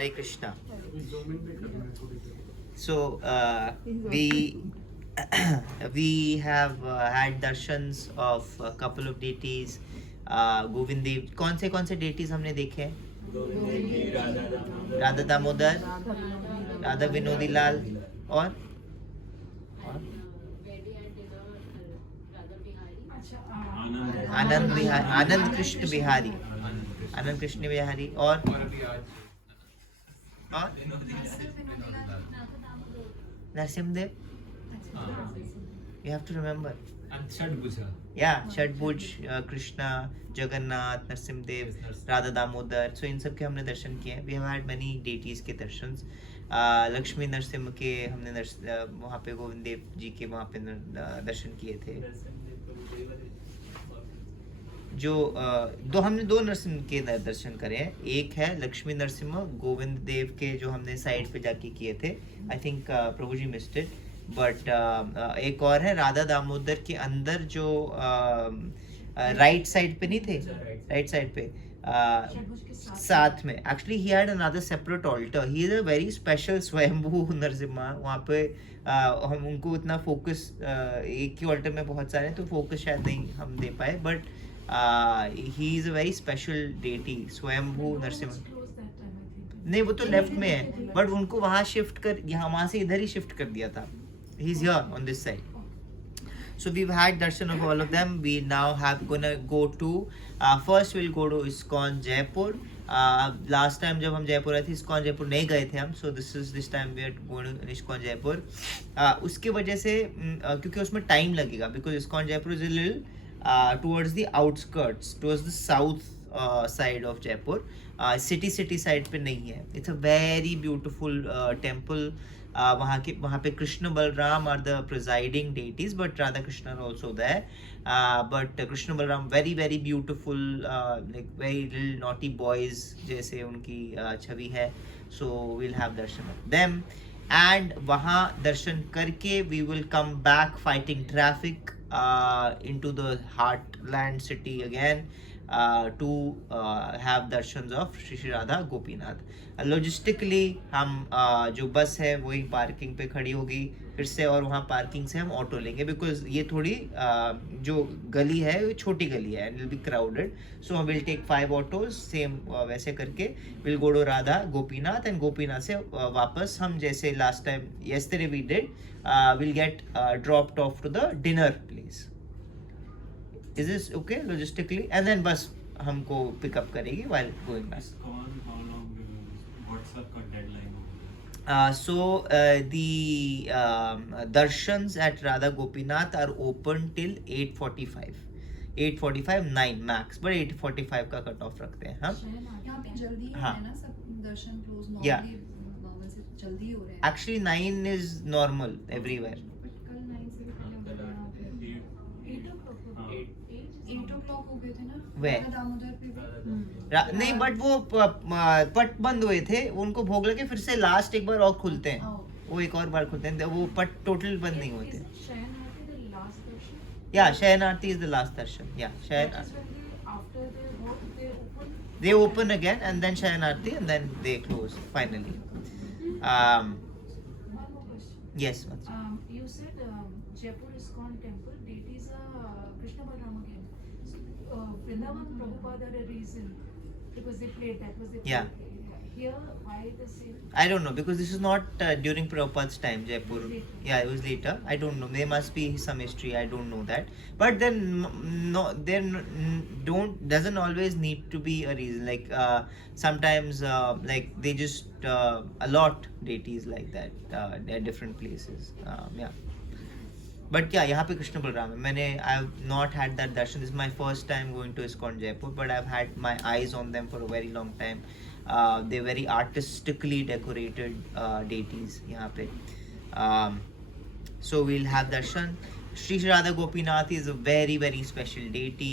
Hare Krishna. So we we have had darshans of a couple of deities. Govind Dev कौन से deities हमने देखे हैं? राधा दामोदर, राधा विनोदी लाल और आनंद बिहारी, आनंद कृष्ण बिहारी, आनंद कृष्ण बिहारी और Narasimhadeva. You have to remember. And Shadbhuja. Yeah, Shadbhuj, Krishna, Jagannath, Narsimdev, Radha Damodar. So इन सब के हमने दर्शन किए हैं. We have had many deities के दर्शन. लक्ष्मी नरसिम्हा के हमने वहाँ पे गोविंद देव जी के वहाँ पे दर्शन किए थे. जो हमने दो नरसिम्हा के दर्शन करे हैं. एक है लक्ष्मी नरसिम्हा गोविंद देव के जो हमने साइड पे जाके किए थे. I think Prabhu ji missed it. But एक और है राधा दामोदर के अंदर जो राइट साइड पे नहीं थे, राइट साइड पे साथ में. Actually he had another separate altar. He is a very special Swayambhu Narasimha. वहाँ पे हम उनको इतना फोकस, एक ही ऑल्टर में बहुत सारे तो फोकस शायद नहीं हम दे पाए. But he is a very special deity स्वयंभू नरसिम्हा. नहीं, वो तो लेफ्ट में है, बट उनको वहाँ शिफ्ट कर, यहाँ वहाँ से इधर ही शिफ्ट कर दिया था. He's here on this side. So we've had darshan of all of them. We now have gonna go to first we'll go to ISKCON Jaipur. Last time जब हम जयपुर आए थे ISKCON Jaipur नहीं गए थे हम. So this time we are going to ISKCON Jaipur. उसके वजह से क्योंकि उसमें टाइम लगेगा, because ISKCON Jaipur is a little towards the outskirts, towards the south side of Jaipur. City side पे नहीं है. It's a very beautiful temple. वहाँ पे Krishna Balaram are the presiding deities, but Radha Krishna are also there. But Krishna Balaram very very beautiful, like very little naughty boys जैसे उनकी छवि है. So will have darshan of them. And वहाँ दर्शन करके we will come back fighting traffic into the heartland city again to have darshans of Shri Radha Gopinath. Logistically हम जो बस है वही पार्किंग पे खड़ी होगी फिर से, और वहाँ पार्किंग से हम ऑटो लेंगे, बिकॉज ये थोड़ी जो गली है वो छोटी गली है and will be crowded. So will take 5 autos same वैसे करके. Will go to Radha Gopinath and Gopinath से वापस हम जैसे last time yesterday we did will get dropped off to the dinner place. Is this okay logistically? And then बस हमको pickup करेगी while going back. How long? What's the deadline? So the darshans at Radha Gopinath are open till 8:45. 8:45 9 max, but 8:45 का cut off रखते हैं हम. यहाँ पे जल्दी हाँ. है ना, सब दर्शन क्लोज Yeah. नॉर्मल से जल्दी हो रहे हैं. Actually 9 is normal everywhere. But कल 9 से भी पहले हो गया यहाँ पे. 8 o'clock हो गए थे ना. Where? राधा दामोदर पे भी. नहीं, बट वो पट बंद हुए थे, उनको भोग लगे फिर से लास्ट एक बार और खुलते हैं. वो एक और बार खुलते हैं, वो पट टोटल बंद नहीं होते. शयन आरती the last darshan? या शयन आरती इज द लास्ट दर्शन. या शयन That is when they, after they work, they open. they open again and then Shayan Aarti and then they close finally. One more question. Yes, Mansi. You said Jaipur ISKCON temple deities are Krishna Balaram again. So, Vrindavan Prabhupada had a reason because they played that was the Yeah. Here, why the same? I don't know because this is not during Prabhupada's time, Jaipur. Yeah, it was later. I don't know. There must be some history. I don't know that. But then no, there doesn't always need to be a reason. Like sometimes like they just allot deities like that at different places. Yeah. But yeah, यहाँ पे कृष्ण बलराम है. मैंने I have not had that darshan. This is my first time going to ISKCON Jaipur, but I've had my eyes on them for a very long time. They're very artistically decorated deities यहाँ पे. So we'll have darshan. Shri Radha Gopinath is a very very special deity.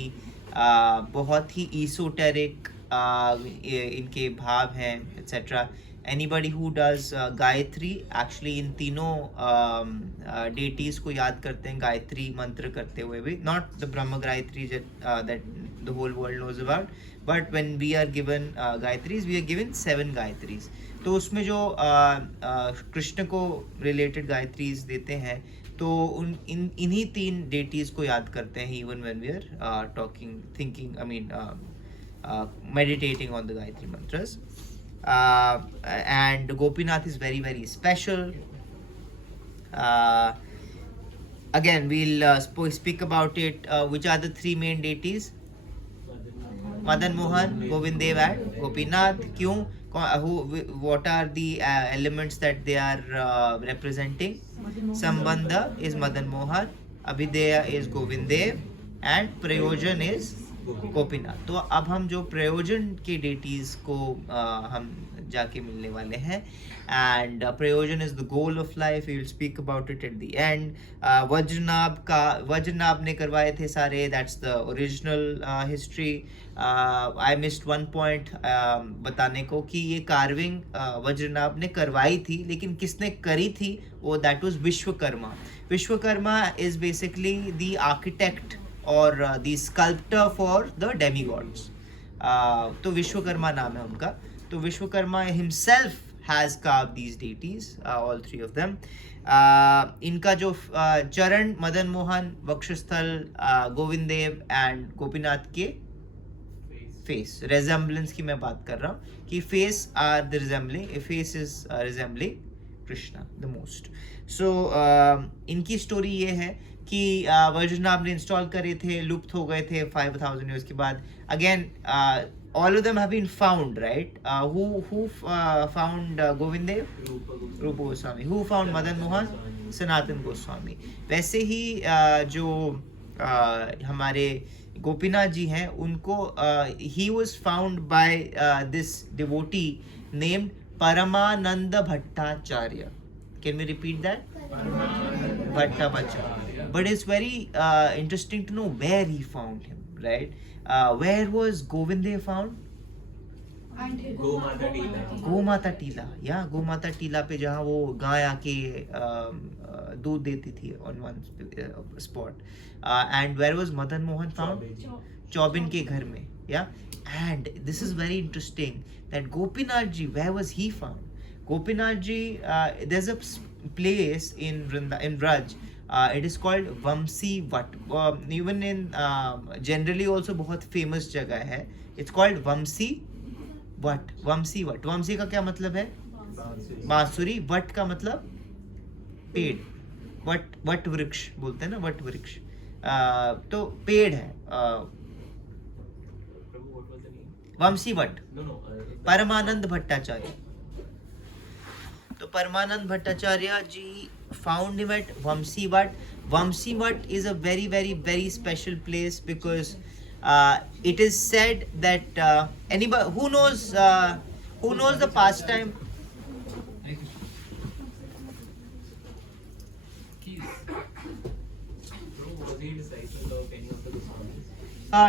बहुत ही esoteric इनके भाव हैं etc. Anybody who does Gayatri, actually इन तीनों deities को याद करते हैं गायत्री मंत्र करते हुए भी. Not the Brahma Gayatri that the whole world knows about. But when we are given Gayatris, we are given 7 Gayatris. तो उसमें जो कृष्ण को related Gayatris देते हैं, तो इन्हीं 3 deities को याद करते हैं even when we are meditating on the Gayatri mantras. And Gopinath is very, very special. Again, we'll speak about it. Which are the 3 main deities? Madan Mohan, Govind Dev and Gopinath. Kyun? What are the elements that they are representing? Sambandha is Madan Mohan, Abhideya is Govind Dev, and Prayojana is Gopinath. तो अब हम जो प्रयोजन के deities को हम जाके मिलने वाले हैं. एंड प्रयोजन is the goal of life. We will speak about it at the end. Vajranabha ने करवाए थे सारे. That's the original history. I missed one point बताने को कि ये कार्विंग वज्रनाभ ने करवाई थी, लेकिन किसने करी थी वो, that was Vishwakarma. Vishwakarma is basically the architect और the sculptor for the demigods. तो विश्वकर्मा नाम है उनका. तो Vishwakarma himself has carved these deities, all 3 of them. इनका जो चरण मदन मोहन, वक्षस्थल गोविंद देव एंड गोपीनाथ के फेस रेजेंबलेंस की मैं बात कर रहा हूँ कि face are the resembling, face is resembling Krishna the most. So इनकी स्टोरी ये है कि वज्रनाभ ने इंस्टॉल करे थे, लुप्त हो गए थे 5000 ईयर्स के बाद. Again all of them have been found, right? Who found Govind Dev? Rupa Goswami. Who found Madan Mohan? Sanatan Goswami. वैसे ही जो हमारे गोपीनाथ जी हैं, उनको he was found by this devotee named Paramananda Bhattacharya. Can we repeat that? Bhattacharya. But it's very interesting to know where he found him, right? Where was Govind Dev found? गोमाता टीला. या गोमाता टीला पे जहाँ वो गाय आके दूध देती थी on one spot. And where was Madan Mohan found? चौबिन के घर में. Yeah. And this is very interesting that Gopinath ji, where was he found? Gopinath ji, there's a place in Braj. It is called Vamsi Vat. Even in generally also बहुत famous जगह है. It's called Vamsi Vat. Vamsi Vat. Vamsi का क्या मतलब है? बांसुरी. What का मतलब पेड़. वट वृक्ष बोलते हैं ना, वट वृक्ष. तो पेड़ है. वंशी वट. परमानंद भट्टाचार्य. तो परमानंद भट्टाचार्य जी found him at Vamsi Vat. Vamsi Vat is a very, very, very special place because it is said that anybody who knows the pastime.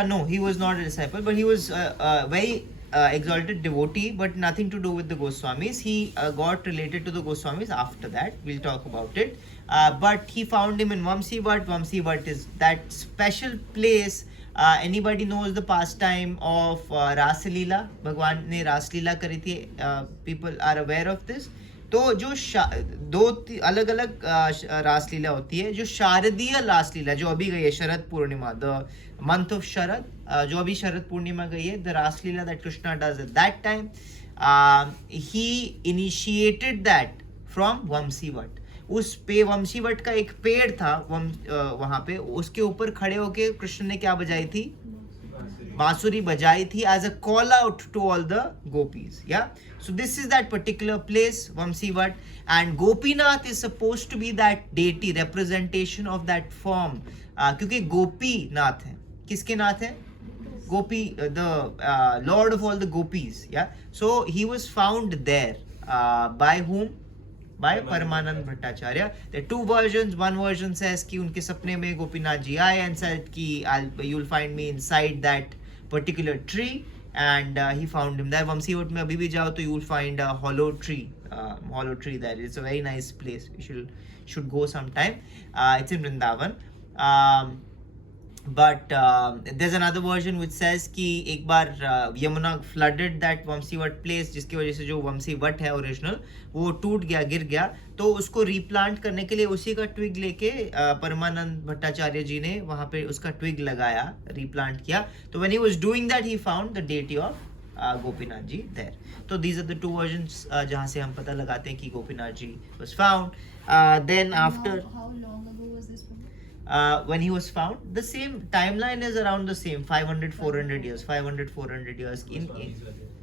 No, he was not a disciple, but he was very exalted devotee, but nothing to do with the Goswamis. He got related to the Goswamis after that. We'll talk about it. But he found him in Vamsi Vat. Vamsi Vat is that special place. Anybody knows the pastime of Rasa Leela? भगवान ने रास लीला करी थी. People are aware of this. तो जो दो अलग अलग रास लीला होती है. जो शारदीय रास लीला जो अभी गई है, Sharad Purnima, the month of Sharad, जो अभी शरद पूर्णिमा गई है, the Raas Leela that Krishna does at that time, he initiated that from Vanshi Vat. उस पे वंशी वट का एक पेड़ था वहां पे, उसके ऊपर खड़े होके कृष्ण ने क्या बजाई थी? बांसुरी बजाई थी as a call out to all the gopis. Yeah, so this is that particular place, Vamsi Vat, and Gopinath is supposed to be that deity representation of that form. क्योंकि गोपी नाथ है. किसके नाथ है? गोपी, the lord of all the gopis. Yeah, so he was found there by whom? By Paramanand Bhattacharya. There are two versions. One version says कि उनके सपने में गोपीनाथ जी आए and said कि you'll find me inside that particular tree, and he found him there. Vamsi Vat में अभी भी जाओ तो you'll find a hollow tree there. It's a very nice place. You should go sometime. It's in Vrindavan. But there's another version which says कि एक बार Yamuna flooded that Vanshivat place, जिसकी वजह से जो वंशीवट है ओरिजिनल वो टूट गया, गिर गया, तो उसको रीप्लांट करने के लिए उसी का ट्विग लेके परमानंद भट्टाचार्य जी ने वहाँ पे उसका ट्विग लगाया, रीप्लांट किया. तो when he was doing that he found the deity of Gopinath ji there. तो these are the two versions जहाँ से हम पता लगाते हैं कि Gopinath ji was found. Then after How long ago was this one? when he was found, the same timeline is around the same 500-400 years, 500-400 years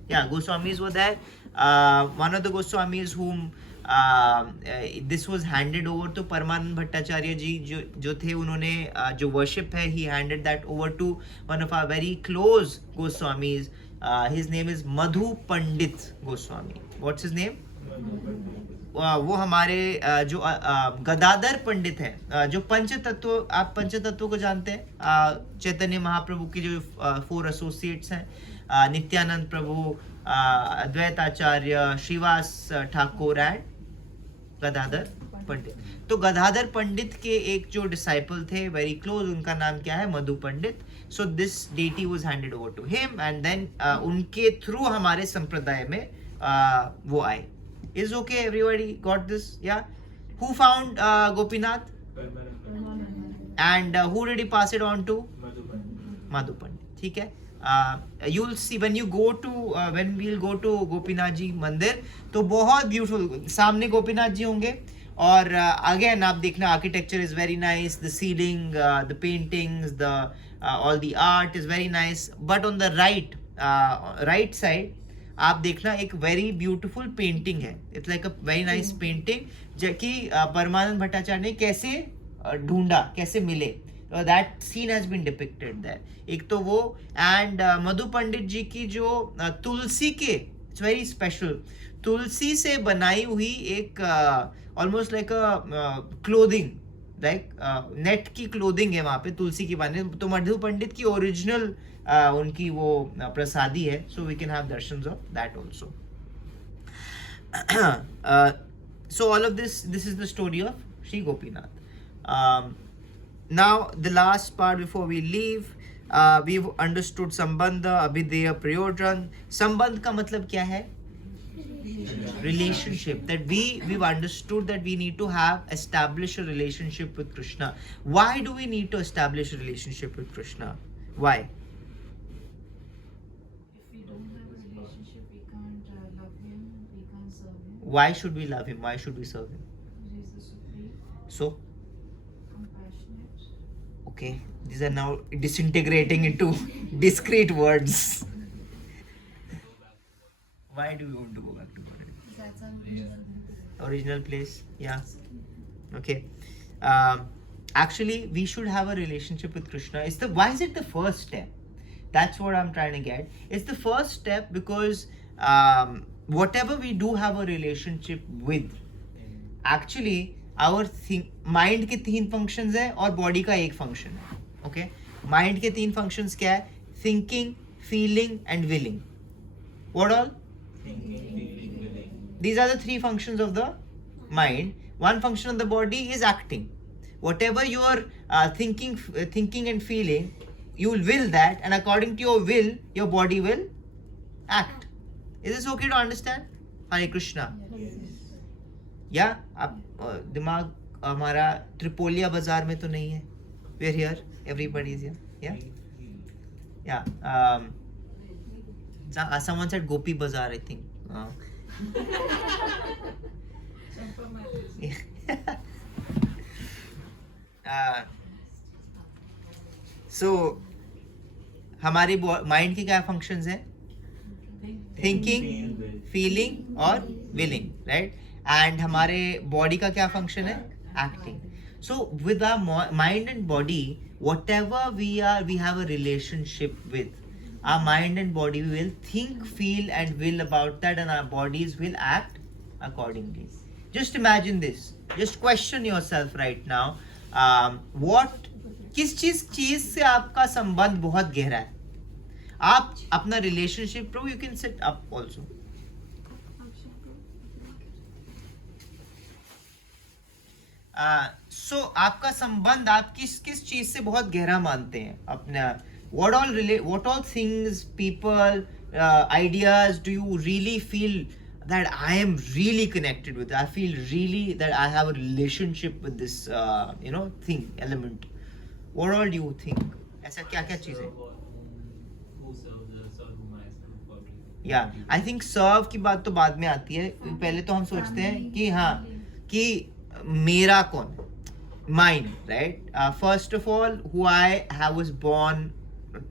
yeah, Goswamis were there. One of the Goswamis whom this was handed over to Paramanand Bhattacharya ji जो थे उन्होंने जो worship है he handed that over to one of our very close Goswamis. His name is Madhu Pandit Goswami. What's his name? वो हमारे जो गदाधर पंडित हैं, जो पंचतत्व, आप पंचतत्व को जानते हैं, चैतन्य महाप्रभु के जो 4 एसोसिएट्स हैं, नित्यानंद प्रभु, अद्वैत आचार्य, श्रीवास ठाकुर एंड गदाधर पंडित. तो गदाधर पंडित के एक जो डिसाइपल थे वेरी क्लोज, उनका नाम क्या है? Madhu Pandit. So this deity was handed over to him and then उनके थ्रू हमारे संप्रदाय में वो आए. Is okay, everybody got this? Yeah. Who found Gopinath? And who did he pass it on to? Madhu Pandit. ठीक है. You'll see when you go to when we'll go to Gopinath ji मंदिर, तो बहुत beautiful सामने गोपीनाथ जी होंगे. और again आप देखना architecture is very nice, the ceiling, the paintings, the all the art is very nice. But on the right side आप देखना एक वेरी ब्यूटीफुल पेंटिंग है. It's like a very nice painting जो कि परमानंद भट्टाचार्य ने कैसे ढूंढा, कैसे मिले. That scene has been depicted there. एक तो वो एंड मधु पंडित जी की जो तुलसी के, इट्स वेरी स्पेशल, तुलसी से बनाई हुई एक almost like a clothing, like net की क्लोथिंग है वहाँ पे तुलसी की बनी. तो मधु पंडित की ओरिजिनल उनकी वो प्रसादी है. So we can have darshans of that also. So all of this is the story of Sri Gopinath. Now the last part before we leave, we've understood Sambandha, Abhideya, Prayojana. Sambandh का मतलब क्या है? Relationship. That we've understood that we need to establish a relationship with Krishna. Why do we need to establish a relationship with Krishna? Why? If we don't have a relationship, we can't love him, we can't serve him. Why should we love him? Why should we serve him? He is the supreme, So, compassionate. okay, these are now disintegrating into discrete words. Why do we want to go back to God? That's our Original place, yeah. Okay. Actually, we should have a relationship with Krishna. Why is it the first step? That's what I'm trying to get. It's the first step because whatever we do have a relationship with, actually our mind के 3 functions है और body का 1 function है. Okay? Mind के 3 functions क्या है? Thinking, feeling and willing. What all? These are the 3 functions of the mind. One function of the body is acting. Whatever you are thinking and feeling, you will will that, and according to your will, your body will act. Is this okay to understand? Hare Krishna. Yeah, आप दिमाग हमारा त्रिपोलिया बाजार में तो नहीं है. We are here. Everybody is here. Yeah. Yeah. Someone said Gopi Bazaar, I think. So हमारे mind के क्या फंक्शंस हैं? थिंकिंग, फीलिंग और विलिंग, राइट? एंड हमारे बॉडी का क्या फंक्शन है? Acting. So with our mind and body, whatever we have a relationship with, our mind and body will think, feel and will about that, and our bodies will act accordingly. Just imagine this. Just question yourself right now. किस चीज से आपका संबंध बहुत गहरा है? आप अपना relationship, pro you can set up also. So आपका संबंध आप किस किस चीज से बहुत गहरा मानते हैं अपना? what all things, people, ideas do you really feel that I am really connected with? I feel really that I have a relationship with this thing, element. What all do you think? ऐसा क्या क्या चीज है? या I think सर्व की बात तो बाद में आती है. पहले तो हम सोचते हैं कि हाँ, कि मेरा कौन है, mine, right? First of all, who I was born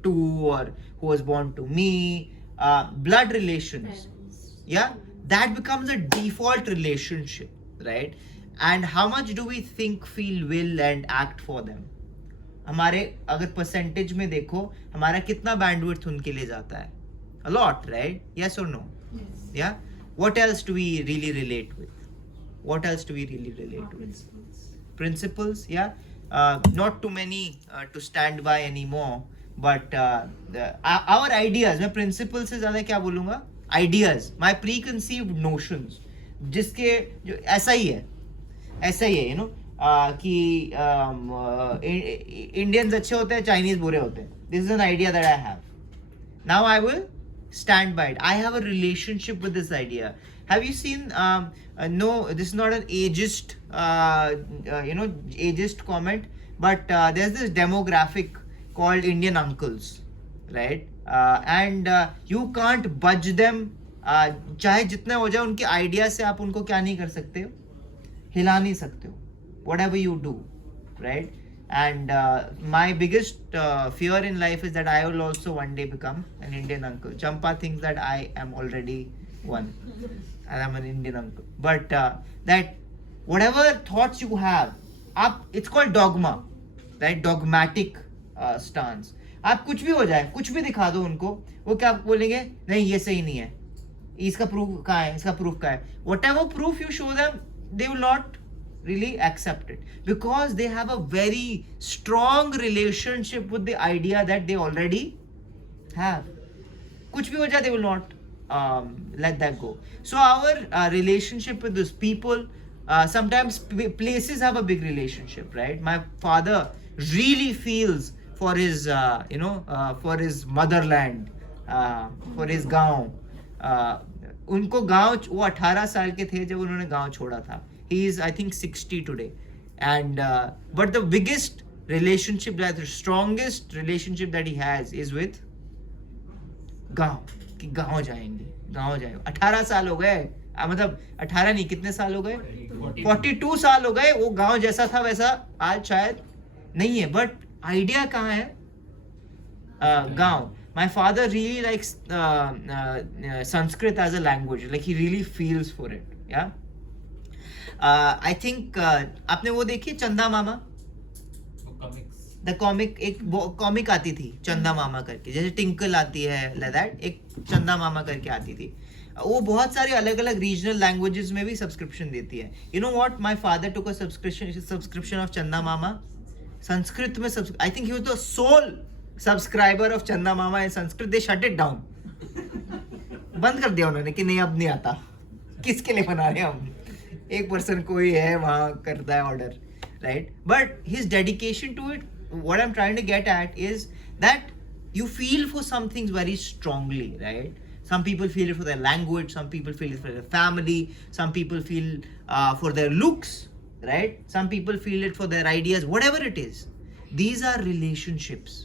to, or who was born to me, blood relations. Yeah, that becomes a default relationship, right? And how much do we think, feel, will and act for them? हमारे अगर percentage में देखो, हमारा कितना bandwidth उनके लिए जाता है? A lot, right? Yes or no? Yes. Yeah. What else do we really relate with? What else do we really relate with? Principles. Principles, yeah. Not too many to stand by anymore, but our ideas. मैं principles से ज़्यादा क्या बोलूँगा? Ideas, my preconceived notions, जिसके जो ऐसा ही है, you know, कि Indians अच्छे होते हैं, Chinese बुरे होते हैं. This is an idea that I have. Now I will stand by it. I have a relationship with this idea. Have you seen? No, this is not an ageist, ageist comment, but there's this demographic called Indian uncles, right? And you can't budge them. चाहे जितना हो जाए उनके idea से आप उनको क्या नहीं कर सकते हो, हिला नहीं सकते हो. Whatever you do, right? And my biggest fear in life is that I will also one day become an Indian uncle. Champa thinks that I am already one, and I'm an Indian uncle. But that whatever thoughts you have, it's called dogma, right? Dogmatic stance. आप कुछ भी हो जाए, कुछ भी दिखा दो उनको, वो क्या बोलेंगे? नहीं, ये सही नहीं है, इसका प्रूफ कहाँ है, इसका प्रूफ कहाँ है? Whatever proof you show them, they will not really accept it, because they have a very strong relationship with the idea that they already have. Kuch bhi ho jaye, they will not let that go. So our relationship with those people, sometimes places have a big relationship, right? My father really feels for his for his motherland, for his गांव. उनको गांव, वो 18 साल के थे जब उन्होंने गांव छोड़ा था. He is, I think, 60 today. And but the biggest relationship, the strongest relationship that he has is with गांव. कि गांव जाएंगे, गांव जाएंगे. 18 साल हो गए, मतलब 18 नहीं, कितने साल हो गए? 42 साल हो गए. वो गांव जैसा था वैसा आज शायद नहीं है, बट आइडिया कहाँ है? गांव. My father really likes Sanskrit as a language. Like, he really feels for it. Yeah. I think आपने वो देखी चंदा मामा? द कॉमिक, एक कॉमिक आती थी चंदा मामा करके, जैसे टिंकल आती है, दैट एक चंदा मामा करके आती थी. वो बहुत सारे अलग अलग रीजनल लैंग्वेजेस में भी सब्सक्रिप्शन देती है. You know what, my father took a subscription of Chandamama. Sanskrit में I think he was the sole subscriber of Chandamama in Sanskrit. They shut it down, बंद कर दिया उन्होंने कि नहीं अब नहीं आता, किसके लिए बना रहे हम, एक पर्सन कोई है वहां करता है order, right? But his dedication to it, what I'm trying to get at is that you feel for some things very strongly, right? Some people feel it for their language, some people feel it for their family, some people feel for their looks, right? Some people feel it for their ideas, whatever it is. These are relationships.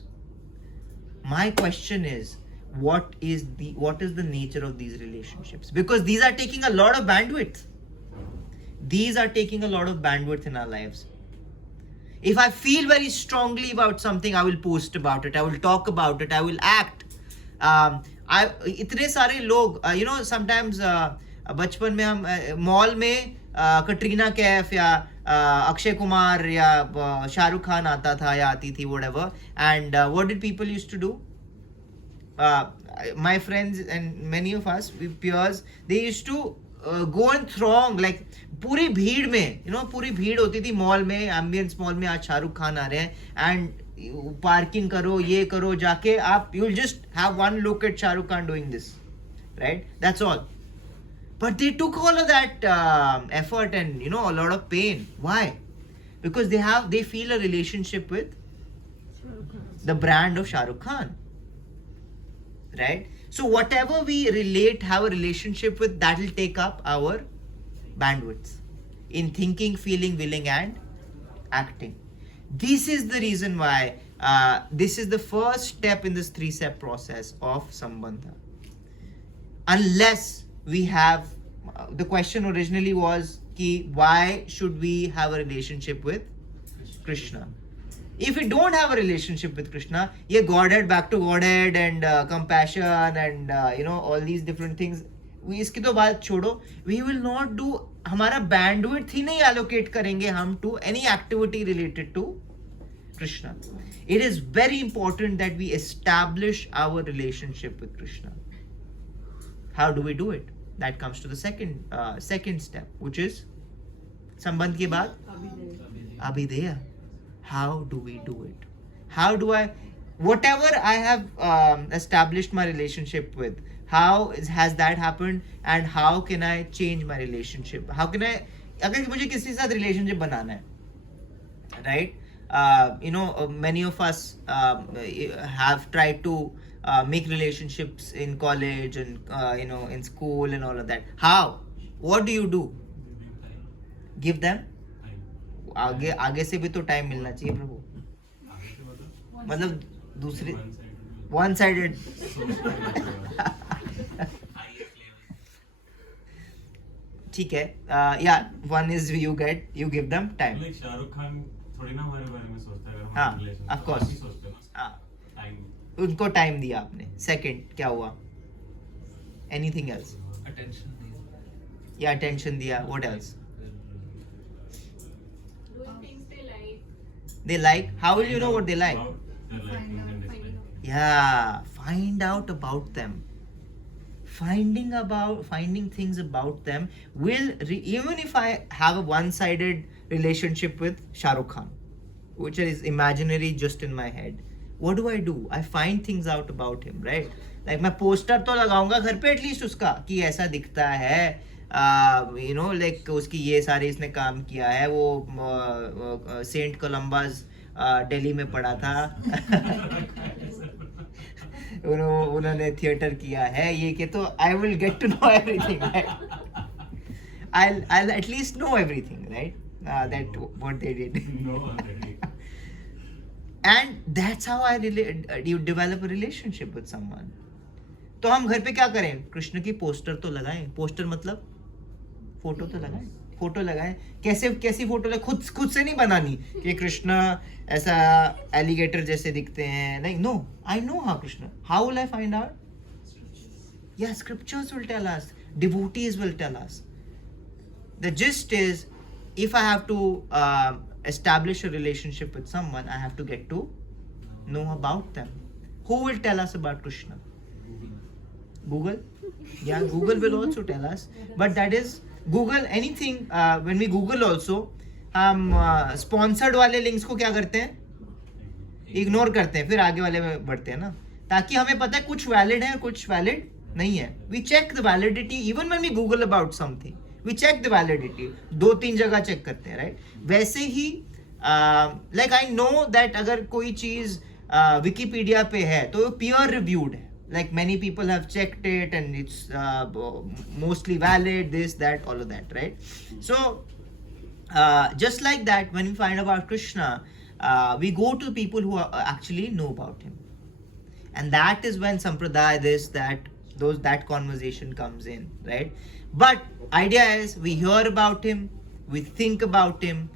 My question is, what is the nature of these relationships? Because these are taking a lot of bandwidth. These are taking a lot of bandwidth in our lives. If I feel very strongly about something, I will post about it, I will talk about it, I will act. इतने सारे लोग, you know, sometimes बचपन में हम mall में कटरीना कैफ या अक्षय कुमार या शाहरुख खान आता था या आती थी, whatever, and what did people used to do? My friends and many of us, we peers, they used to go and throng, like पूरी भीड़ में, you know, पूरी भीड़ होती थी मॉल में, एम्बियंस मॉल में. आज शाहरुख खान आ रहे हैं, एंड पार्किंग करो, ये करो, जाके आप you'll just have one look at Shahrukh Khan doing this, right? That's all. But they took all of that effort and, you know, a lot of pain. Why? because they feel a relationship with the brand of Shah Rukh Khan, right? So whatever we have a relationship with, that will take up our bandwidth in thinking, feeling, willing, and acting. This is the reason why this is the first step in this 3-step process of Sambandha. Unless we have, the question originally was ki why should we have a relationship with Krishna? If we don't have a relationship with Krishna, ye Godhead, back to Godhead, and compassion, and all these different things, we इसकी तो बात छोड़ो, we will not do, हमारा bandwidth ही नहीं allocate करेंगे हम to any activity related to Krishna. It is very important that we establish our relationship with Krishna. How do we do it? That comes to the second step, which is Sambandh के बाद Abhideya. How do we do it? How do I, whatever I have established my relationship with, has that happened, and how can I change my relationship? How can I, अगर मुझे किसी के साथ relationship बनाना है, right? Many of us have tried to make relationships in college and in school and all of that. How? What do you do? Give them? आगे से भी तो टाइम मिलना चाहिए प्रभु, मतलब दूसरे one sided. ठीक है, yeah, one is you give them time. Like Shahrukh Khan थोड़ी ना हमारे बारे में सोचता है, हाँ, of course. टाइम, उनको टाइम दिया आपने. Second क्या हुआ? Anything else? Attention. या attention दिया. What else? Doing things they like. They like. How will you know what they like? Yeah, find out about them. Finding things about them will even if I have a one-sided relationship with Shah Rukh Khan, which is imaginary just in my head, what do? I find things out about him, right? Like मैं poster तो लगाऊंगा घर पे at least उसका कि ऐसा दिखता है, like उसकी ये सारे इसने काम किया है, वो सेंट कोलंबस दिल्ली में पढ़ा था उन्होंने थिएटर किया है, ये कि तो I will get to know everything, right? I'll at least know everything, right? That what they did. No, already. And that's how you develop a relationship with someone. तो हम घर पे क्या करें? कृष्ण की पोस्टर तो लगाएं. पोस्टर मतलब फोटो तो लगाएं. फोटो लगाएं. कैसी फोटो लगाएं? खुद से नहीं बनानी कि कृष्ण ऐसा एलिगेटर जैसे दिखते हैं. नहीं, no. I know how Krishna. How will I find out? Yeah, scriptures will tell us. Devotees will tell us. The gist is, if I have to establish a relationship with someone, I have to get to know about them. Who will tell us about Krishna? Google? Yeah, Google will also tell us. But that is, Google, anything, when we Google also, हम sponsored वाले links को क्या करते हैं? Ignore करते हैं, फिर आगे वाले में बढ़ते हैं ना, ताकि हमें पता है कुछ वैलिड है कुछ वैलिड नहीं है. We check the validity even when we google about something, we check the validity, 2-3 जगह चेक करते हैं, राइट? वैसे ही लाइक आई नो दैट अगर कोई चीज विकिपीडिया पे है तो पीयर रिव्यूड है, like many people have checked it and it's mostly valid, this, that, all of that, right? So just like that, when we find about Krishna, we go to people who actually know about him, and that is when sampradaya, that conversation comes in, right? But idea is, we hear about him, we think about him,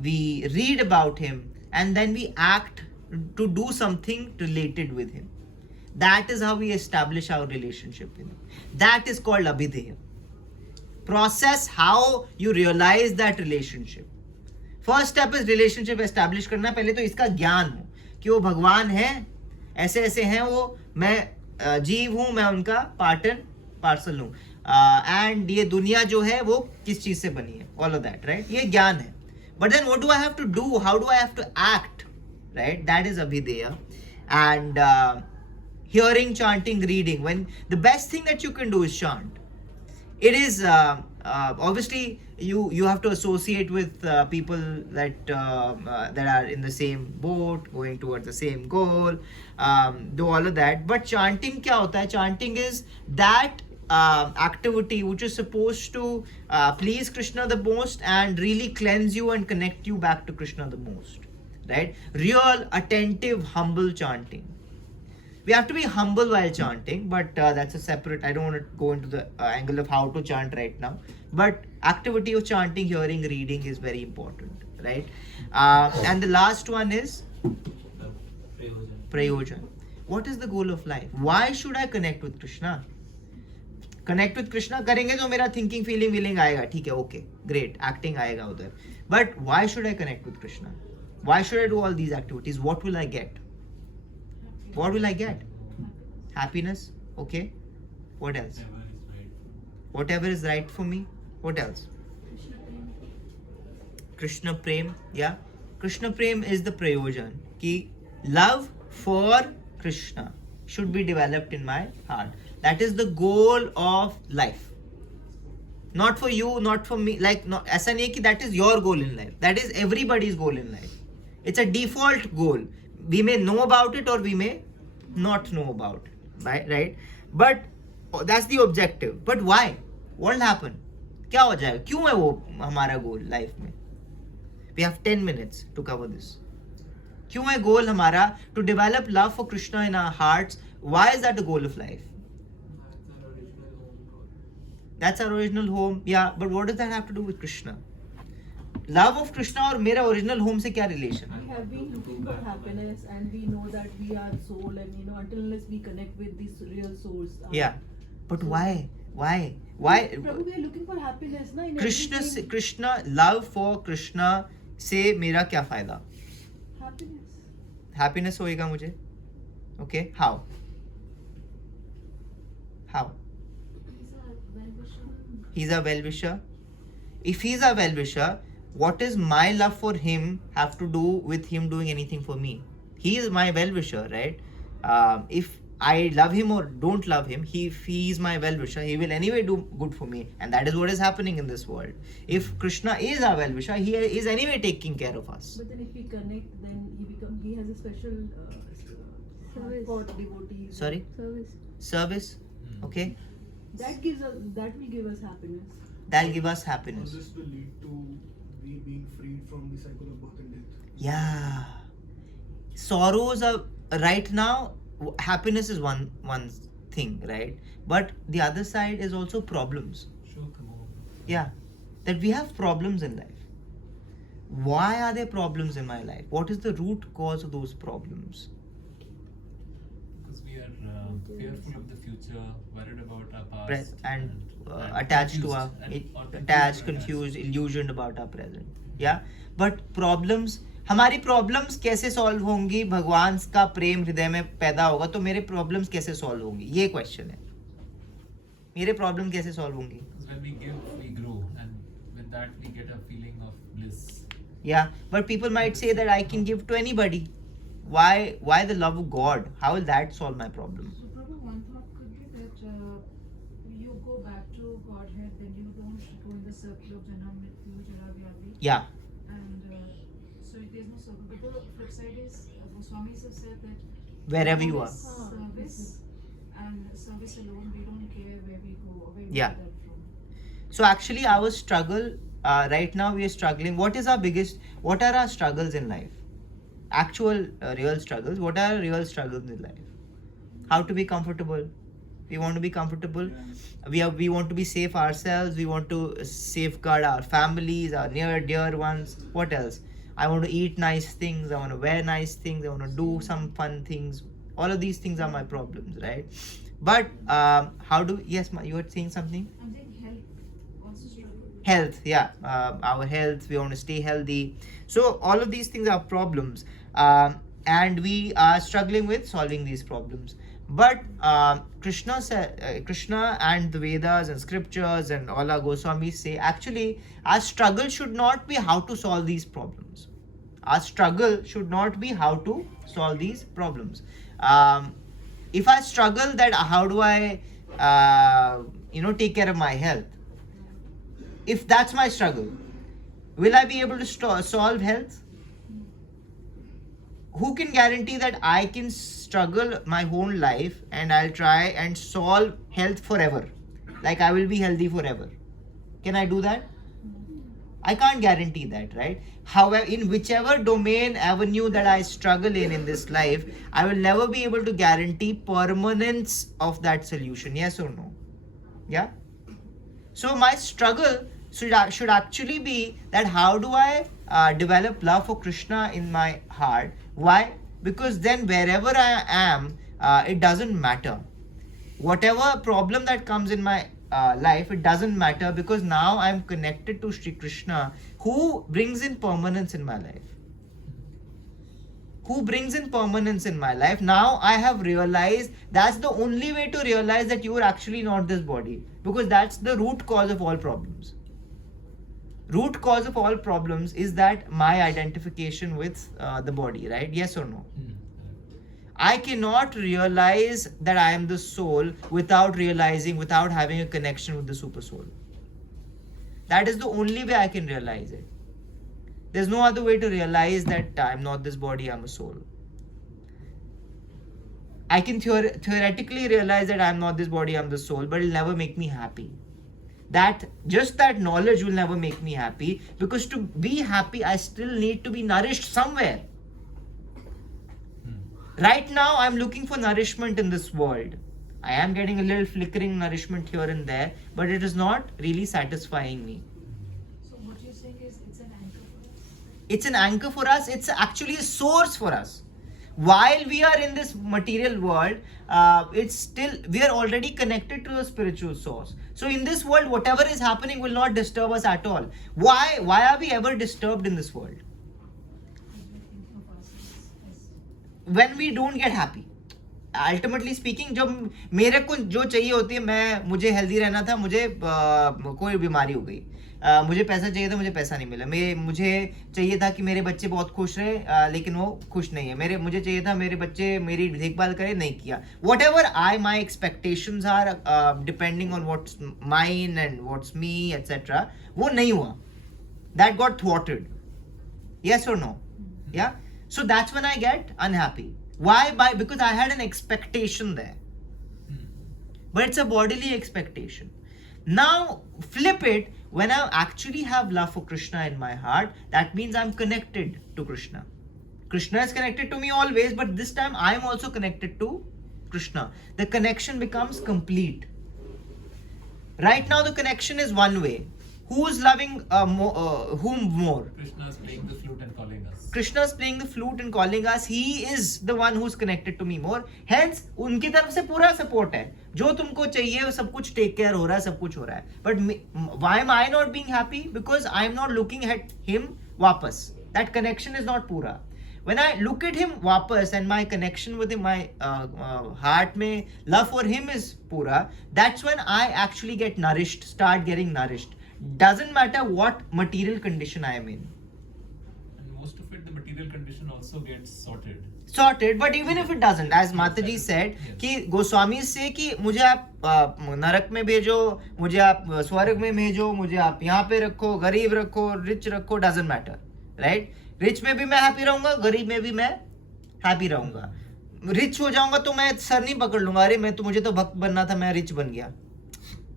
we read about him, and then we act to do something related with him. That is how we establish our relationship with him. That is called abhideya. Process how you realize that relationship. First step is relationship establish करना. पहले तो इसका ज्ञान हो कि वो भगवान है, ऐसे ऐसे हैं वो, मैं जीव हूँ, मैं उनका पार्ट एंड पार्सल हूँ, एंड ये दुनिया जो है वो किस चीज से बनी है, all of that, right? ये ज्ञान है. But then what do I have to do? How do I have to act? Right? That is abhideya. And hearing, chanting, reading. When the best thing that you can do is chant. It is obviously you have to associate with people that are in the same boat, going towards the same goal, do all of that. But chanting kya hota hai? Chanting is that activity which is supposed to please Krishna the most and really cleanse you and connect you back to Krishna the most, right? Real attentive humble chanting. We have to be humble while chanting, but that's a separate, I don't want to go into the angle of how to chant right now. But activity of chanting, hearing, reading is very important, right? And the last one is Prayojana. What is the goal of life? Why should I connect with Krishna? Connect with Krishna करेंगे तो मेरा thinking, feeling, willing आएगा, ठीक है, okay, great, acting आएगा उधर. But why should I connect with Krishna? Why should I do all these activities? What will I get? What will I get? Happiness. Okay. What else? Whatever is right for me. What else? Krishna Prem. Yeah. Krishna Prem is the Prayojana. Ki love for Krishna should be developed in my heart. That is the goal of life. Not for you, not for me. Like, no, ऐसा नहीं है कि that is your goal in life. That is everybody's goal in life. It's a default goal. We may know about it or we may not know about it, right? But that's the objective. But why? What will happen? क्या हो जाएगा? क्यों है वो हमारा goal life में? We have 10 minutes to cover this. क्यों है goal हमारा to develop love for Krishna in our hearts? Why is that the goal of life? That's our original home. Yeah, but what does that have to do with Krishna? Love of Krishna और मेरा original home से क्या relation? We have been looking for happiness and we know that we are soul and until unless we connect with these real souls. Yeah, but so why? Prabhu, we are looking for happiness na, in everything. Krishna, love for Krishna से मेरा क्या फायदा? Happiness. Happiness होएगा मुझे? Okay, how? He's a well-wisher. If he's a well-wisher, what is my love for him have to do with him doing anything for me? He is my well-wisher, right? If I love him or don't love him, if he is my well-wisher, he will anyway do good for me. And that is what is happening in this world. If Krishna is our well-wisher, he is anyway taking care of us. But then if we connect, then he has a special Service. for devotees. Sorry? Service. Okay. That will give us happiness. That'll give us All happiness. this will lead to we being freed from the cycle of birth and death. Yeah. Sorrows are right now. Happiness is one thing, right? But the other side is also problems. Yeah, that we have problems in life. Why are there problems in my life? What is the root cause of those problems? Because we are fearful of the future, worried about our Pre- past, and attached to our attached, confused confused, illusioned about our present. Yeah, but problems, हमारी problems कैसे solve होंगी? भगवान का प्रेम हृदय में पैदा होगा तो मेरे प्रॉब्लम्स कैसे सॉल्व होंगी? ये क्वेश्चन है. मेरे प्रॉब्लम कैसे सॉल्व होंगी? Because when we give, we grow, and with that we get a feeling of bliss. Yeah, but people might say that I can give to anybody. Why the love of God? How will that solve my problem? So, Prabhu, one thought could be that you go back to Godhead, then you don't go in the circle of Janam, Mrityu, Jara, Vyadi. Yeah, And so there's no circle. But the flip side is, Goswamis have said that wherever you are. service and service alone, we don't care where we go or where we Yeah. get that from. So actually our struggle, right now we are struggling. What are our struggles in life? Actual real struggles. What are real struggles in life? How to be comfortable. We want to be comfortable. We want to be safe ourselves. We want to safeguard our families, our near dear ones. What else? I want to eat nice things. I want to wear nice things. I want to do some fun things. All of these things are my problems, right? But yes, you were saying something? I'm saying health also struggle. Health, yeah, our health, we want to stay healthy. So all of these things are problems, and we are struggling with solving these problems. But Krishna and the Vedas and scriptures and all our Goswamis say actually our struggle should not be how to solve these problems. Our struggle should not be how to solve these problems. If I struggle that how do I take care of my health, if that's my struggle, will I be able to solve health? Who can guarantee that I can struggle my whole life and I'll try and solve health forever? Like I will be healthy forever. Can I do that? I can't guarantee that, right? However, in whichever domain, avenue that I struggle in this life, I will never be able to guarantee permanence of that solution. Yes or no? Yeah? So my struggle should actually be that how do I develop love for Krishna in my heart? Why? Because then wherever I am, it doesn't matter. Whatever problem that comes in my life, it doesn't matter, because now I'm connected to Shri Krishna, who brings in permanence in my life. Who brings in permanence in my life. Now I have realized that's the only way to realize that you are actually not this body, because that's the root cause of all problems. Root cause of all problems is that my identification with the body, right? Yes or no? I cannot realize that I am the soul without having a connection with the super soul. That is the only way I can realize it. There's no other way to realize that I'm not this body, I'm a soul. I can theoretically realize that I'm not this body, I'm the soul, but it'll never make me happy. That knowledge will never make me happy, because to be happy, I still need to be nourished somewhere. Right now, I'm looking for nourishment in this world. I am getting a little flickering nourishment here and there, but it is not really satisfying me. So what you're saying is it's an anchor for us? It's an anchor for us. It's actually a source for us. While we are in this material world, we are already connected to a spiritual source. So in this world, whatever is happening will not disturb us at all. Why are we ever disturbed in this world? When we don't get happy. Ultimately speaking, जब मेरे को जो चाहिए होती है, मुझे healthy रहना था, मुझे कोई बीमारी हो गई, मुझे पैसा चाहिए था, मुझे पैसा नहीं मिला, मुझे चाहिए था कि मेरे बच्चे बहुत खुश रहे, लेकिन वो खुश नहीं है, मुझे चाहिए था मेरे बच्चे मेरी देखभाल करें, नहीं किया. Whatever my expectations are, depending on what's mine and what's me, etc., वो नहीं हुआ. That got thwarted. Yes or no? Yeah. So that's when I get unhappy. Why? Because I had an expectation there. But it's a bodily expectation. Now flip it, when I actually have love for Krishna in my heart, that means I'm connected to Krishna. Krishna is connected to me always, but this time I am also connected to Krishna. The connection becomes complete. Right now the connection is one way. Who's loving whom more? Krishna is playing the flute and calling us. Krishna is playing the flute and calling us. He is the one who's connected to me more. Hence, उनकी तरफ से पूरा support है. जो तुमको चाहिए वो सब कुछ take care हो रहा है, सब कुछ हो रहा है. But why am I not being happy? Because I am not looking at him वापस. That connection is not पूरा. When I look at him वापस and my connection with him, my heart में love for him is पूरा, that's when I actually get nourished, start getting nourished. Doesn't matter what material condition I am in. And most of it, the material condition also gets sorted, but even if it doesn't, as Mataji said, yes, कि गोस्वामी से कि मुझे आप नरक में भेजो, मुझे आप स्वर्ग में भेजो, मुझे आप यहाँ पे रखो, गरीब रखो, रिच रखो, doesn't matter, right? रिच में भी मैं हैप्पी रहूंगा, गरीब में भी मैं हैप्पी रहूंगा. रिच हो जाऊंगा तो मैं सर नहीं पकड़ लूंगा, अरे मुझे तो भक्त बनना था, मैं रिच बन गया,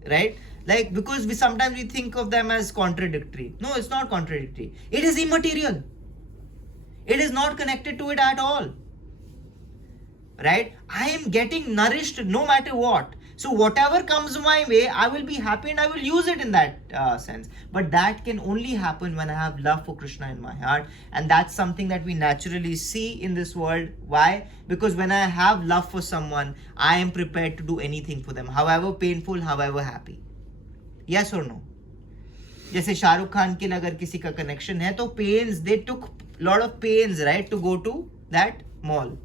right? Like, because sometimes we think of them as contradictory. No, it's not contradictory. It is immaterial. It is not connected to it at all. Right? I am getting nourished no matter what. So whatever comes my way, I will be happy and I will use it in that sense. But that can only happen when I have love for Krishna in my heart. And that's something that we naturally see in this world. Why? Because when I have love for someone, I am prepared to do anything for them. However painful, however happy. Yes or no? जैसे शाहरुख खान के अगर किसी का connection है तो pens, they took lot of pains, right, to go to that mall,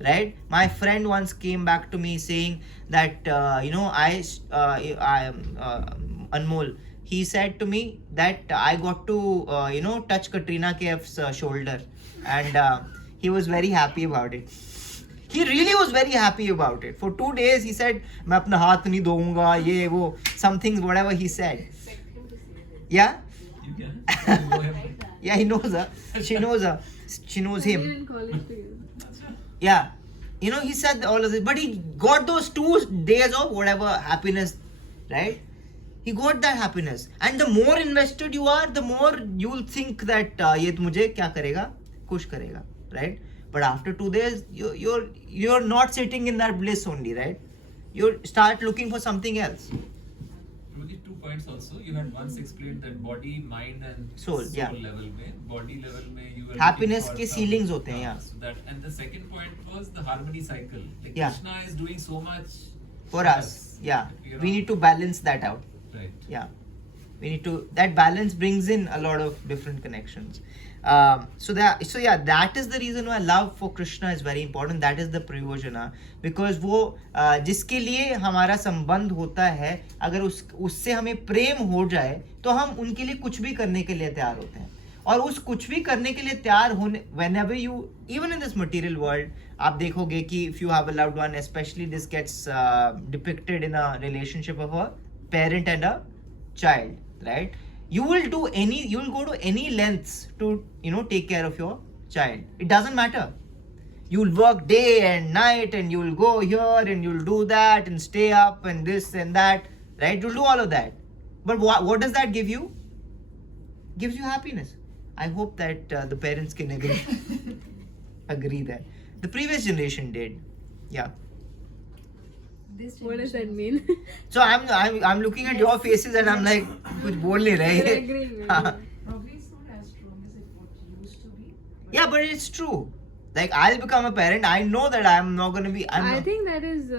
right? My friend once came back to me saying that Anmol, he said to me that I got to touch Katrina Kaif's shoulder, and he was very happy about it. He really was very happy about it. For 2 days he said, मैं अपना हाथ नहीं धोऊंगा, ये वो, some things, whatever he said. Yeah. You can. You know him. Yeah, he knows her. She knows her. She knows We him. are in college together. Yeah. You know, he said all of this, but he got those 2 days of whatever happiness, right? He got that happiness. And the more invested you are, the more you'll think that ये मुझे क्या करेगा? खुश करेगा, right? But after 2 days, you're not sitting in that bliss only, right? You start looking for something else. Maybe 2 points also. You had once explained that body, mind, and Soul, yeah. level में, body level में you were Happiness looking के for ceilings some- होते हैं, yeah. So that, and the second point was the harmony cycle. Like Yeah. Krishna is doing so much For us, yeah. You We know? need to balance that out. Right. Yeah, we need to, that balance brings in a lot of different connections. So that is the reason why love for Krishna is very important. That is the Prayojana, because वो जिसके लिए हमारा संबंध होता है, अगर उससे हमें प्रेम हो जाए तो हम उनके लिए कुछ भी करने के लिए तैयार होते हैं. और उस कुछ भी करने के लिए तैयार होने, whenever you, even in this material world, आप देखोगे कि if you have a loved one, especially this gets depicted in a relationship of a parent and a child, right? You will go to any lengths to, take care of your child. It doesn't matter. You'll work day and night, and you'll go here and you'll do that and stay up and this and that, right? You'll do all of that. But what does that give you? Gives you happiness. I hope that the parents can agree that. The previous generation did. Yeah. This What does that generation mean? So I'm looking at your faces and I'm like, कुछ बोल नहीं I रहे. agree. Probably it's not as strong as it what used to be. Yeah, but it's true. Like, I'll become a parent. I know that I'm not going to be. I think that is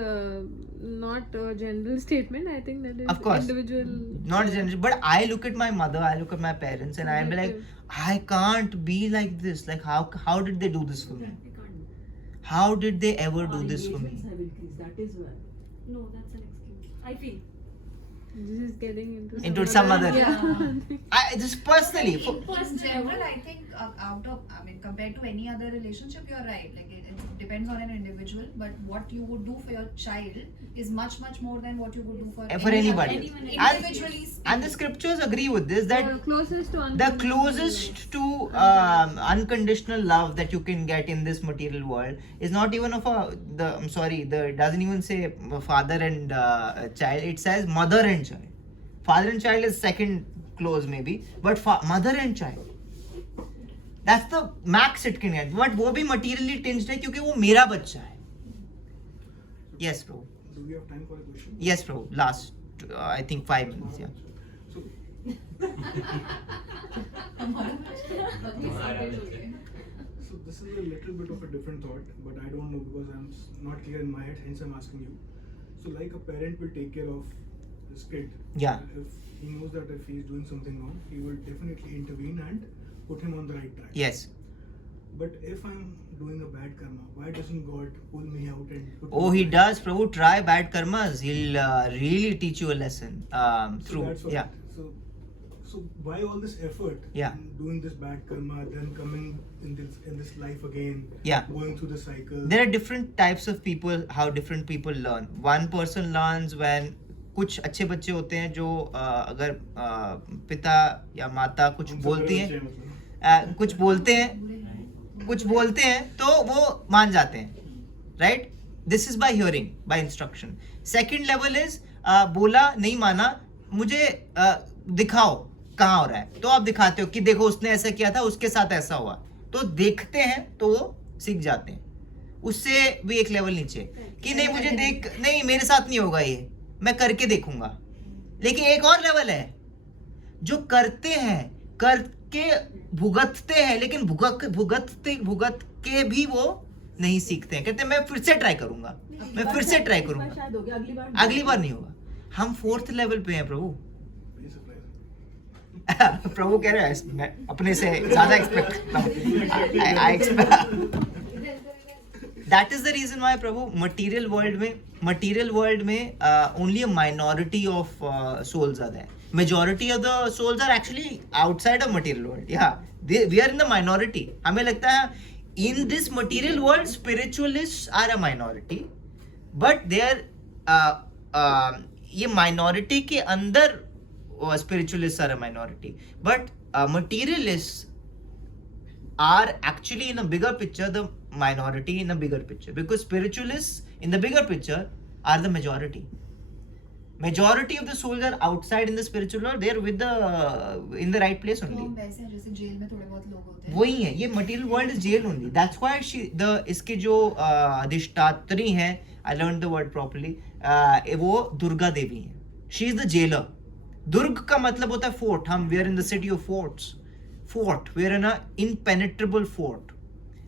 not a general statement. I think that is Of course. individual. Not general, but I look at my mother, I look at my parents, and I'm like, I can't be like this. Like, how did they do this for me? We can't. How did they ever Our do this for me? engagements have increased. That is why. No, that's an excuse. I feel. This is getting Into some other. Yeah. I just personally. In general, I think compared to any other relationship, you're right. Like it depends on an individual, but what you would do for your child is much more than what you would do for anybody. Individually And the scriptures agree with this, that the closest to unconditional love that you can get in this material world is not even of it doesn't even say father and child. It says mother and child. Father and child is second close maybe, but mother and child, that's the max it can get. But वो भी materially tinged है क्योंकि वो मेरा बच्चा है. Yes, bro. Do we have time for a question? Yes, bro. Last, I think 5 minutes. Yeah. So, so this is a little bit of a different thought, but I don't know because I'm not clear in my head. Hence, I'm asking you. So, like a parent will take care of his kid. Yeah. If he knows that if he's doing something wrong, he will definitely intervene and put him on the right track. Yes. But if I'm doing a bad karma, why doesn't God pull me out and put me Oh, on he the right does, Prabhu. Try bad karmas. He'll really teach you a lesson through. So that's what, Yeah. So why all this effort? Yeah. In doing this bad karma, then coming in this life again. Yeah. Going through the cycle. There are different types of people, how different people learn. One person learns when कुछ अच्छे बच्चे होते हैं जो अगर पिता या माता कुछ बोलती हैं कुछ बोलते हैं तो वो मान जाते हैं, right? This is by hearing, by instruction. Second level is बोला नहीं माना, मुझे दिखाओ कहाँ हो रहा है, तो आप दिखाते हो कि देखो उसने ऐसा किया था, उसके साथ ऐसा हुआ, तो देखते हैं तो वो सीख जाते हैं. उससे भी एक लेवल नीचे कि नहीं मुझे देख, नहीं मेरे साथ नहीं होगा ये, मैं करके देखूंगा. लेकिन एक और लेवल है जो करते हैं, करके भुगतते हैं, लेकिन भुगत के भी वो नहीं सीखते हैं. कहते हैं मैं फिर से ट्राई करूंगा, मैं फिर से ट्राई करूंगा, शायद हो गया, अगली बार नहीं होगा. हम 4th लेवल पे हैं प्रभु. प्रभु कह रहे हैं मैं अपने से ज्यादा एक्सपेक्ट करता हूँ. That is the reason why Prabhu material world में only a minority of souls are there. Majority of the souls are actually outside of material world. Yeah, we are in the minority. हमें लगता है in this material world spiritualists are a minority, but they are ये minority के अंदर spiritualists are a minority, but materialists are actually in a bigger picture the minority in a bigger picture, because spiritualists in the bigger picture are the majority. Majority of the souls are outside in the spiritual world, they are with the in the right place तो only. हम वैसे हैं जैसे jail में थोड़े बहुत लोग होते हैं. वही है, ये material world is jail only. That's why इसके जो अधिष्ठात्री हैं, I learned the word properly, वो दुर्गा देवी हैं. She is the jailer. दुर्ग का मतलब होता है fort. We are in the city of forts. Fort. We are in an impenetrable fort.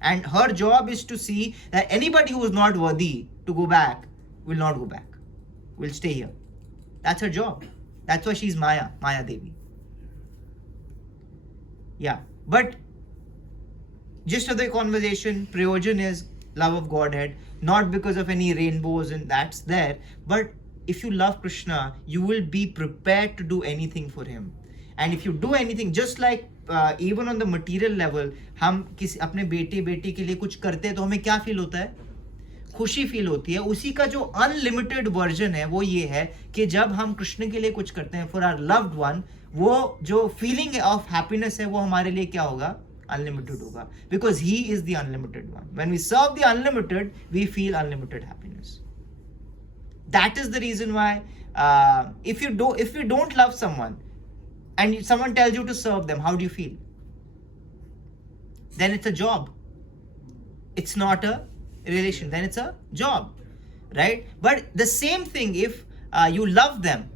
And her job is to see that anybody who is not worthy to go back will not go back. Will stay here. That's her job. That's why she's Maya Devi. Yeah. But gist of the conversation, Prayojana is love of Godhead, not because of any rainbows and that's there, but if you love Krishna, you will be prepared to do anything for him. And if you do anything, just like even on the material level, हम किसी अपने बेटे के लिए कुछ करते हैं तो हमें क्या फील होता है? खुशी फील होती है. उसी का जो अनलिमिटेड वर्जन है वो ये है कि जब हम कृष्ण के लिए कुछ करते हैं फॉर आवर लव्ड वन, वो जो फीलिंग ऑफ हैप्पीनेस है वो हमारे लिए क्या होगा? Unlimited होगा, because he is the unlimited one. When we serve the unlimited, we feel unlimited happiness. That is the reason why if you don't love someone and someone tells you to serve them, how do you feel? Then it's a job. It's not a relation, then it's a job, right? But the same thing, if you love them,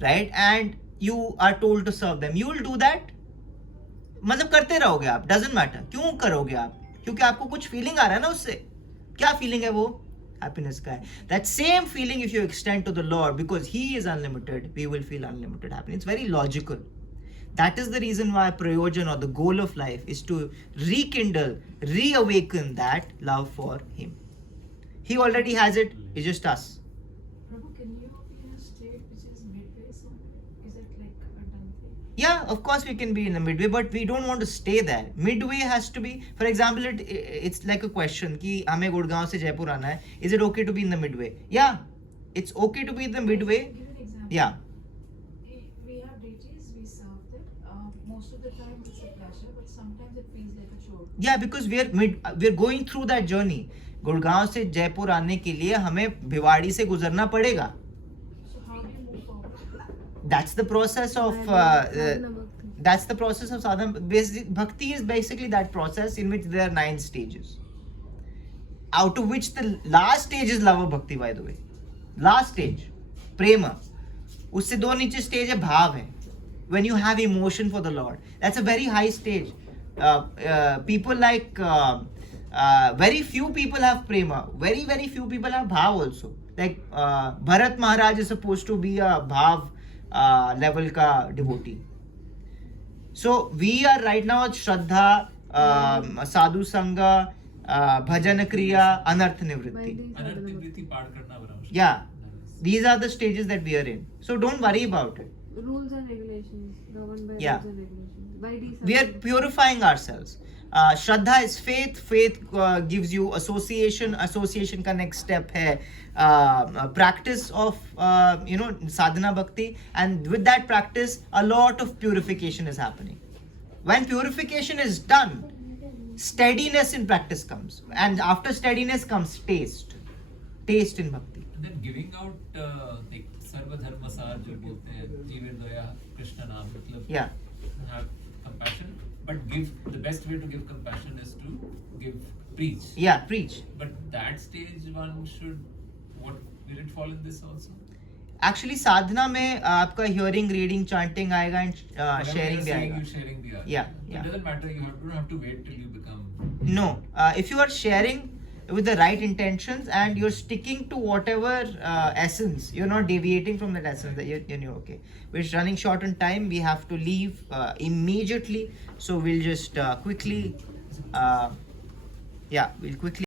right, and you are told to serve them, you will do that. मतलब करते रहोगे आप, doesn't matter क्यों करोगे आप, क्योंकि आपको कुछ फीलिंग आ रहा है ना उससे. क्या फीलिंग है वो? हैप्पीनेस का है. That same feeling if you extend to the Lord, because he is unlimited, we will feel unlimited happiness. It's very logical. That is the reason why Prayojana, or the goal of life, is to rekindle, reawaken that love for him. He already has it, it's just us. Prabhu, can you be in a state which is midway somewhere? Is it like a done thing? Yeah, of course we can be in the midway, but we don't want to stay there. Midway has to be, for example, it's like a question कि हमें गुड़गांव से जयपुर आना है. Is it okay to be in the midway? Yeah, it's okay to be in the midway. Give an example. Yeah. We have deities, we serve them. Most of the time it's a pleasure, but sometimes it feels like a chore. Yeah, because we're going through that journey. Gurgaon से जयपुर आने के लिए हमें भिवाड़ी से गुजरना पड़ेगा. So how do you move forward? That's the process of that's the process of sadhana. Bhakti is basically that process in which there are 9 stages, out of which the last stage is love of bhakti, by the way. Last stage, prema. उससे दो नीचे stage है भाव है. When you have emotion for the Lord, that's a very high stage. People like very few people have prema. Very few people have bhav also. Like Bharat Maharaj is supposed to be a bhav level ka devotee. So we are right now at Shraddha, Sadhu Sangha, Bhajan Kriya, Anarth Nivritti. अनर्थ निवृत्ति पार करना बड़ा मुश्किल Yeah, है. these are the stages that we are in. So don't worry about it. Rules and regulations, governed by Yeah. rules and regulations. By these We are purifying ourselves. Shraddha is faith. Faith gives you association. Association का next step है practice of sadhana bhakti, and with that practice a lot of purification is happening. When purification is done, steadiness in practice comes, and after steadiness comes taste in bhakti. And then giving out like सर्व धर्म सार जो बोलते हैं, जीवन दया कृष्ण नाम, मतलब Yeah. have compassion, but give, the best way to give compassion is to preach. Yeah, preach. But that stage one should, what will it fall in this also? Actually साधना में आपका hearing, reading, chanting आएगा and Whatever sharing you're भी saying, आएगा. you sharing the other. Yeah, It yeah. doesn't matter, you don't have to wait till you become. No, if you are sharing with the right intentions and you're sticking to whatever essence, you're not deviating from that essence, that you're okay. We're running short on time, we have to leave immediately, so we'll just quickly we'll quickly